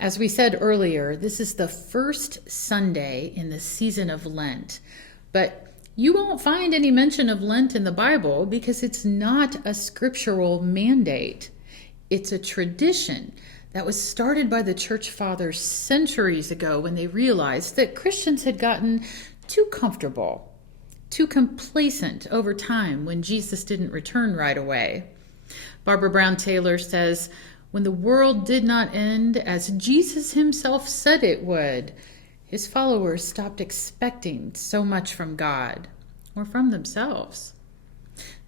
As we said earlier, this is the first Sunday in the season of Lent, but you won't find any mention of Lent in the Bible because it's not a scriptural mandate. It's a tradition that was started by the church fathers centuries ago when they realized that Christians had gotten too comfortable, too complacent over time when Jesus didn't return right away. Barbara Brown Taylor says, "When the world did not end as Jesus himself said it would, his followers stopped expecting so much from God or from themselves.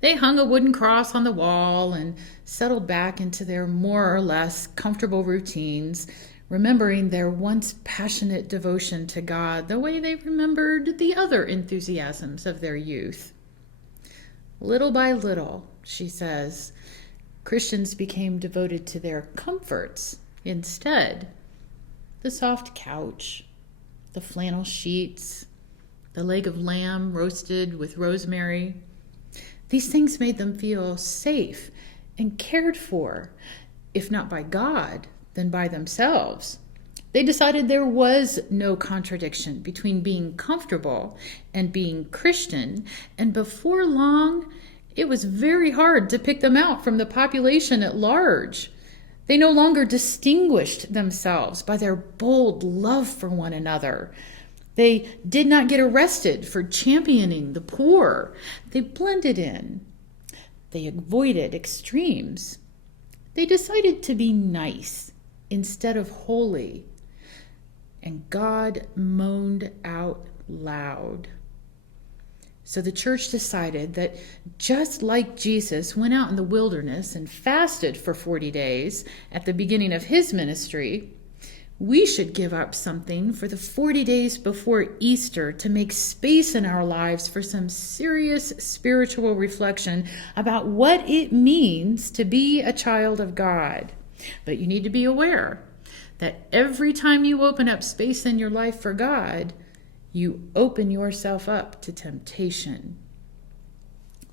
They hung a wooden cross on the wall and settled back into their more or less comfortable routines, remembering their once passionate devotion to God the way they remembered the other enthusiasms of their youth. Little by little," she says, "Christians became devoted to their comforts instead. The soft couch, the flannel sheets, the leg of lamb roasted with rosemary. These things made them feel safe and cared for, if not by God, then by themselves. They decided there was no contradiction between being comfortable and being Christian, and before long, it was very hard to pick them out from the population at large. They no longer distinguished themselves by their bold love for one another. They did not get arrested for championing the poor. They blended in. They avoided extremes. They decided to be nice instead of holy. And God moaned out loud. So the church decided that just like Jesus went out in the wilderness and fasted for 40 days at the beginning of his ministry, we should give up something for the 40 days before Easter to make space in our lives for some serious spiritual reflection about what it means to be a child of God. But you need to be aware that every time you open up space in your life for God, you open yourself up to temptation.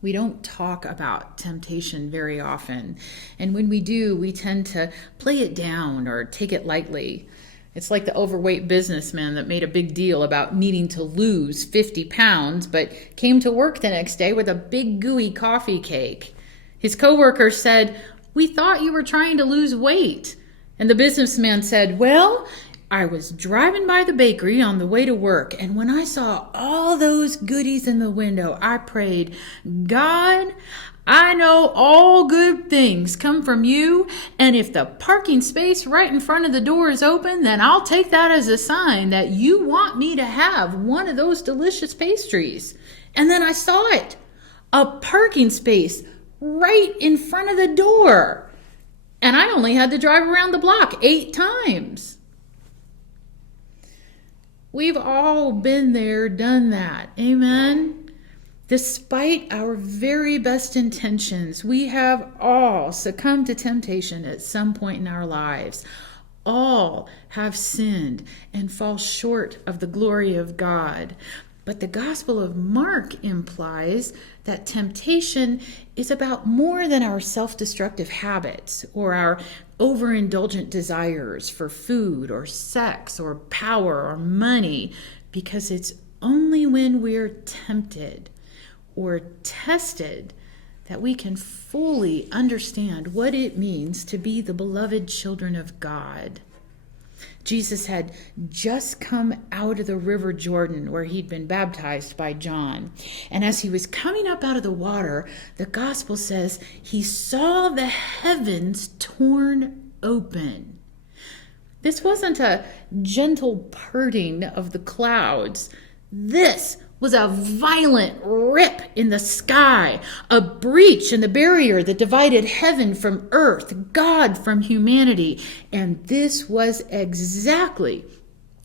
We don't talk about temptation very often, and when we do, we tend to play it down or take it lightly. It's like the overweight businessman that made a big deal about needing to lose 50 pounds, but came to work the next day with a big gooey coffee cake. His coworker said, "We thought you were trying to lose weight." And the businessman said, "Well, I was driving by the bakery on the way to work, and when I saw all those goodies in the window, I prayed, 'God, I know all good things come from you, and if the parking space right in front of the door is open, then I'll take that as a sign that you want me to have one of those delicious pastries.' And then I saw it, a parking space right in front of the door, and I only had to drive around the block 8 times. We've all been there, done that. Amen? Despite our very best intentions, we have all succumbed to temptation at some point in our lives. All have sinned and fall short of the glory of God. But the Gospel of Mark implies that temptation is about more than our self-destructive habits or our overindulgent desires for food or sex or power or money, because it's only when we're tempted or tested that we can fully understand what it means to be the beloved children of God. Jesus had just come out of the river Jordan where he'd been baptized by John. And as he was coming up out of the water, the gospel says he saw the heavens torn open. This wasn't a gentle parting of the clouds. This was a violent rip in the sky, a breach in the barrier that divided heaven from earth, God from humanity. And this was exactly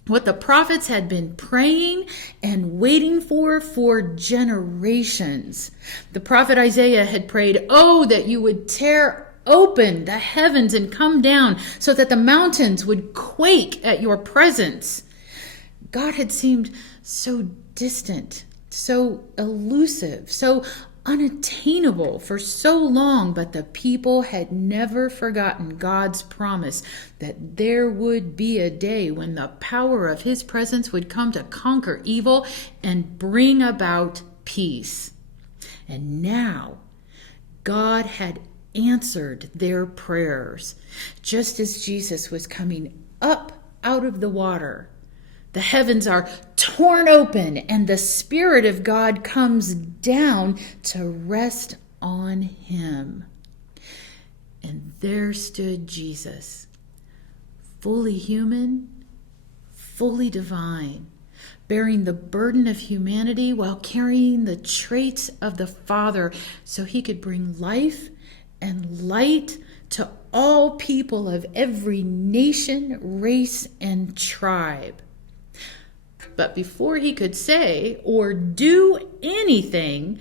what the prophets had been praying and waiting for generations. The prophet Isaiah had prayed, "Oh, that you would tear open the heavens and come down so that the mountains would quake at your presence." God had seemed so distant, so elusive, so unattainable for so long, but the people had never forgotten God's promise that there would be a day when the power of his presence would come to conquer evil and bring about peace. And now, God had answered their prayers. Just as Jesus was coming up out of the water, the heavens are torn open and the Spirit of God comes down to rest on him. And there stood Jesus, fully human, fully divine, bearing the burden of humanity while carrying the traits of the Father so he could bring life and light to all people of every nation, race, and tribe. But before he could say or do anything,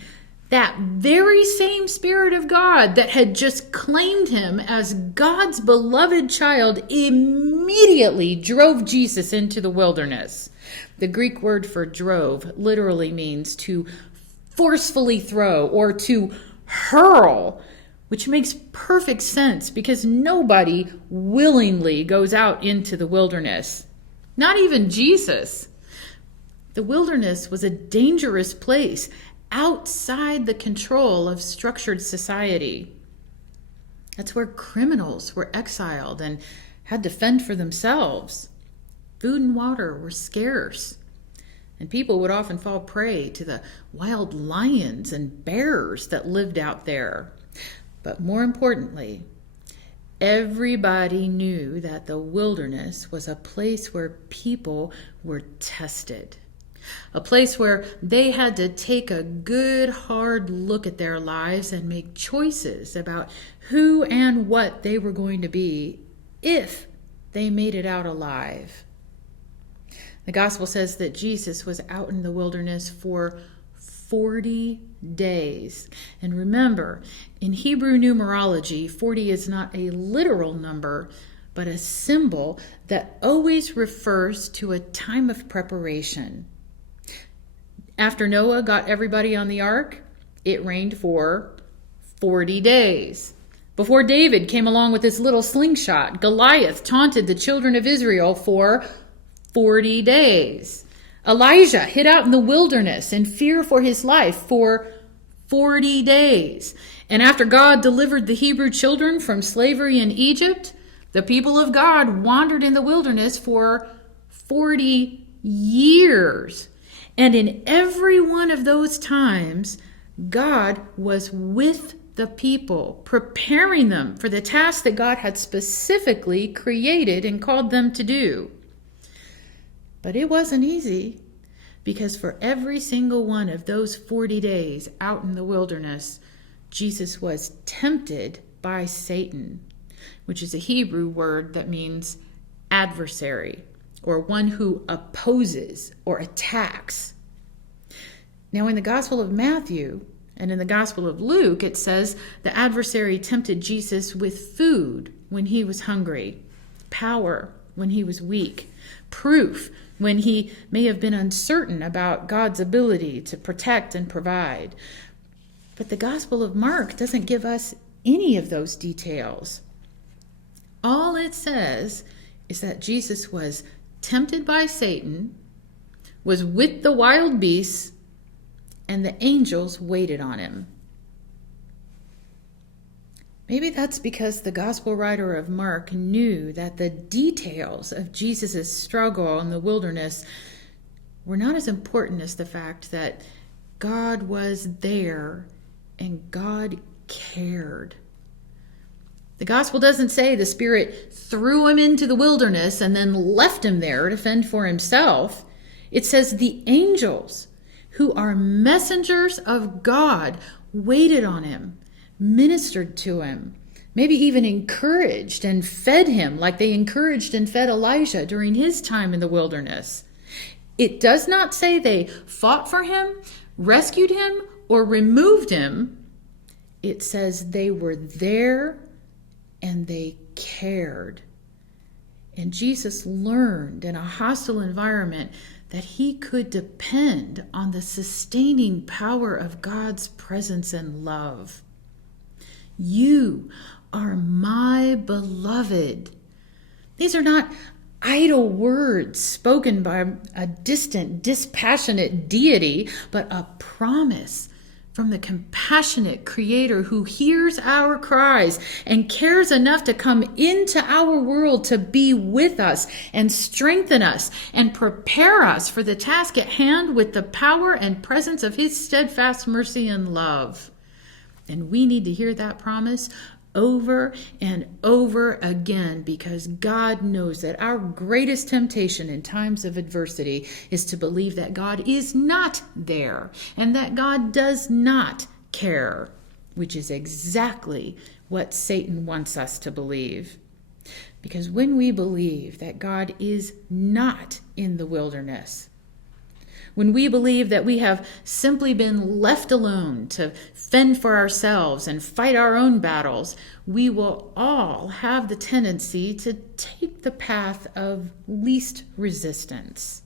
that very same Spirit of God that had just claimed him as God's beloved child immediately drove Jesus into the wilderness. The Greek word for drove literally means to forcefully throw or to hurl, which makes perfect sense because nobody willingly goes out into the wilderness, not even Jesus. The wilderness was a dangerous place outside the control of structured society. That's where criminals were exiled and had to fend for themselves. Food and water were scarce, and people would often fall prey to the wild lions and bears that lived out there. But more importantly, everybody knew that the wilderness was a place where people were tested. A place where they had to take a good hard look at their lives and make choices about who and what they were going to be if they made it out alive. The gospel says that Jesus was out in the wilderness for 40 days. And remember, in Hebrew numerology, 40 is not a literal number, but a symbol that always refers to a time of preparation. After Noah got everybody on the ark, it rained for 40 days. Before David came along with his little slingshot, Goliath taunted the children of Israel for 40 days. Elijah hid out in the wilderness in fear for his life for 40 days. And after God delivered the Hebrew children from slavery in Egypt, the people of God wandered in the wilderness for 40 years. And in every one of those times, God was with the people, preparing them for the task that God had specifically created and called them to do. But it wasn't easy, because for every single one of those 40 days out in the wilderness, Jesus was tempted by Satan, which is a Hebrew word that means adversary, or one who opposes or attacks. Now, in the Gospel of Matthew and in the Gospel of Luke, it says the adversary tempted Jesus with food when he was hungry, power when he was weak, proof when he may have been uncertain about God's ability to protect and provide. But the Gospel of Mark doesn't give us any of those details. All it says is that Jesus was tempted by Satan, was with the wild beasts, and the angels waited on him. Maybe that's because the gospel writer of Mark knew that the details of Jesus' struggle in the wilderness were not as important as the fact that God was there and God cared. The gospel doesn't say the Spirit threw him into the wilderness and then left him there to fend for himself. It says the angels, who are messengers of God, waited on him, ministered to him, maybe even encouraged and fed him like they encouraged and fed Elijah during his time in the wilderness. It does not say they fought for him, rescued him, or removed him. It says they were there and they cared. And Jesus learned in a hostile environment that he could depend on the sustaining power of God's presence and love. You are my beloved. These are not idle words spoken by a distant, dispassionate deity, but a promise from the compassionate Creator who hears our cries and cares enough to come into our world to be with us and strengthen us and prepare us for the task at hand with the power and presence of his steadfast mercy and love. And we need to hear that promise over and over again, because God knows that our greatest temptation in times of adversity is to believe that God is not there and that God does not care, which is exactly what Satan wants us to believe. Because when we believe that God is not in the wilderness, when we believe that we have simply been left alone to fend for ourselves and fight our own battles, we will all have the tendency to take the path of least resistance.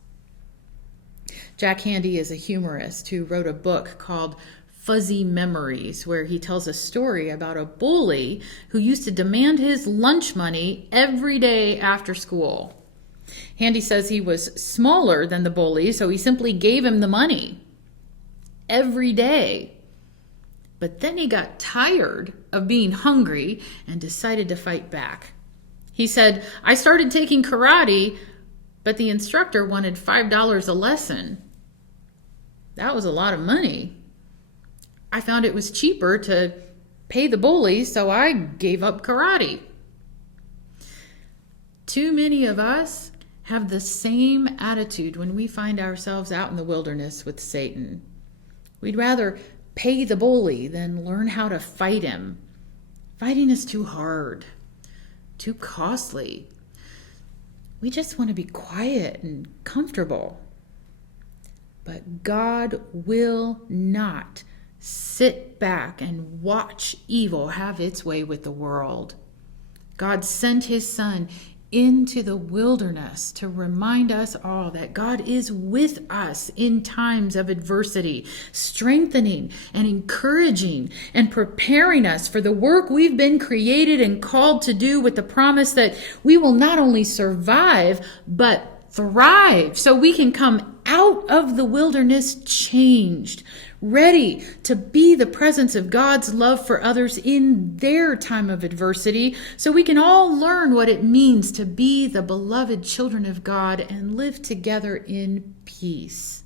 Jack Handey is a humorist who wrote a book called Fuzzy Memories, where he tells a story about a bully who used to demand his lunch money every day after school. Handey says he was smaller than the bully, so he simply gave him the money every day. But then he got tired of being hungry and decided to fight back. He said, "I started taking karate, but the instructor wanted $5 a lesson. That was a lot of money. I found it was cheaper to pay the bully, so I gave up karate." Too many of us have the same attitude when we find ourselves out in the wilderness with Satan. We'd rather pay the bully than learn how to fight him. Fighting is too hard, too costly. We just want to be quiet and comfortable. But God will not sit back and watch evil have its way with the world. God sent his Son into the wilderness to remind us all that God is with us in times of adversity, strengthening and encouraging and preparing us for the work we've been created and called to do, with the promise that we will not only survive, but thrive, so we can come out of the wilderness changed, ready to be the presence of God's love for others in their time of adversity, so we can all learn what it means to be the beloved children of God and live together in peace.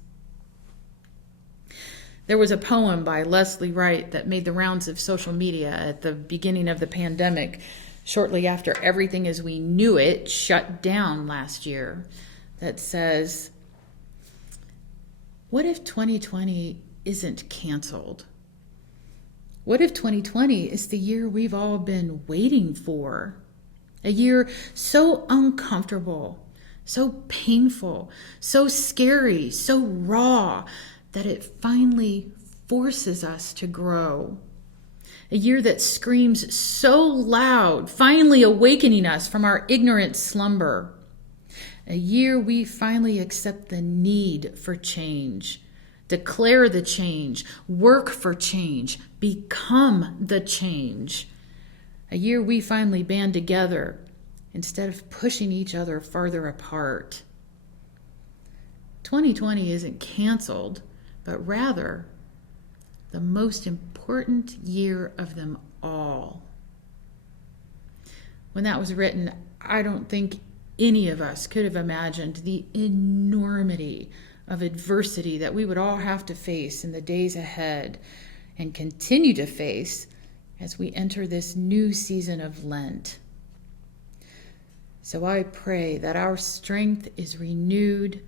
There was a poem by Leslie Wright that made the rounds of social media at the beginning of the pandemic, shortly after everything as we knew it shut down last year, that says, "What if 2020 isn't canceled? What if 2020 is the year we've all been waiting for? A year so uncomfortable, so painful, so scary, so raw, that it finally forces us to grow. A year that screams so loud, finally awakening us from our ignorant slumber. A year we finally accept the need for change, declare the change, work for change, become the change. A year we finally band together instead of pushing each other farther apart. 2020 isn't canceled, but rather the most important year of them all." When that was written, I don't think any of us could have imagined the enormity of adversity that we would all have to face in the days ahead and continue to face as we enter this new season of Lent. So I pray that our strength is renewed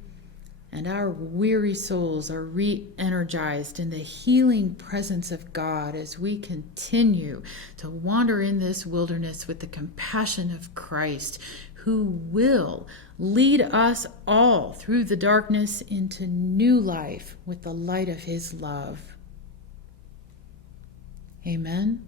and our weary souls are re-energized in the healing presence of God as we continue to wander in this wilderness with the compassion of Christ, who will lead us all through the darkness into new life with the light of his love. Amen.